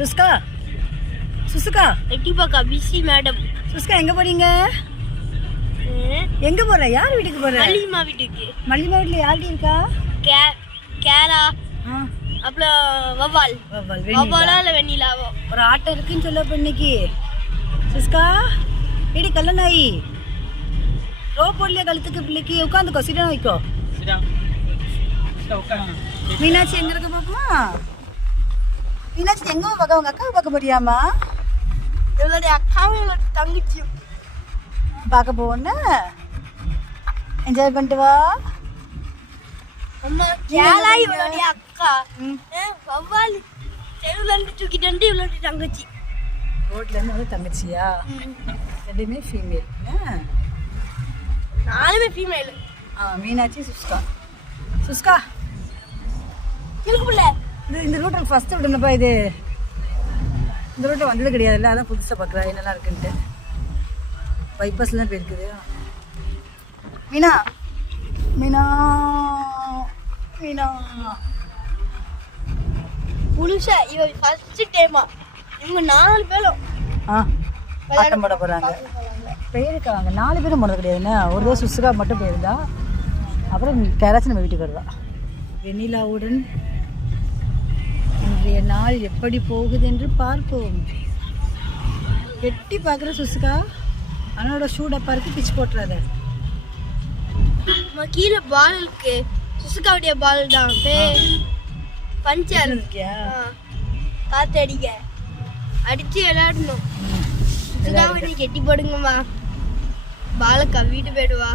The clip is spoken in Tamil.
சுஸ்கா சுசுகா எட்டி பார்க்கா பிஸி மேடம் சுஸ்கா எங்க போறீங்க? எங்க போற? யார் வீட்டுக்கு போற? மல்லிமா வீட்டுக்கு. மல்லிமா வீட்டுல யார் இருக்கா? கே கேரா அப்புறம் வவ்வால். வவ்வால். வவ்வாலா இல்லை வெண்ணிலாவோ ஒரு ஆட்டம் இருக்குன்னு சொல்ல இப்ப இன்னைக்கு. சுஸ்கா இடி கல்லநாயி ரோ போடலையா கழுத்துக்கு பிள்ளைக்கு? உட்காந்துக்கோ சீட்டான வைக்கோ. மீனாட்சி எங்க இருக்க பாப்பா மீனாட்சி எங்க பார்க்க உங்க அக்காவை பார்க்க போறியாமா இவளுடைய அக்காவும் இவளுடைய தங்கச்சியும் பார்க்க போவோன்னு என்ஜாய் பண்ணிட்டு வா. அம்மா கேரா இவளுடைய அக்கா. வவ்வால் தெருவுல இருந்து தூக்கிட்டு வந்து இவளுடைய தங்கச்சி. ரோட்ல இருந்து வந்து தங்கச்சியா? ரெண்டுமே ஃபீமேல் நாலுமே ஃபீமேல் ஆ மீனாட்சி சுஸ்கா சுஸ்கா இருக்கு பிள்ளை இந்த இந்த ரூட்டில் ஃபஸ்ட்டு என்னப்பா இது? இந்த ரூட்டில் வந்தது கிடையாதுல்ல? அதான் புதுசாக பார்க்குறா என்னெல்லாம் இருக்குன்ட்டு. பைபாஸ்லாம் போயிருக்குது. மீனா? மீனா? மீனா? புதுசா இவ ஃபர்ஸ்ட் டைமா. இவங்க நாலு பேரும் ஆ ஆட்டம் போட போகிறாங்க போயிருக்காங்க நாலு பேரும் போனது கிடையாதுண்ணே ஒரு தடவை சுசுகா மட்டும் போயிருந்தா அப்புறம் யாராச்சும் நம்ம வீட்டுக்கு வருவா. வெண்ணிலாவுடன் நாள் எப்படி போகுது என்று பார்ப்போம். எட்டி பார்க்குற சுசுகா அவனோட ஷூ டப்பா இருக்கு பிச்சு போட்டுறாத. கீழே பால் இருக்கு. சுசுகாவுடைய பால் தான். பே பஞ்சர் இருக்கியா? காத்து அடிக்க. அடிச்சு விளையாடணும். சுசுகாவை கெட்டி போடுங்கம்மா. பாலை கவிட்டு போயிடுவா.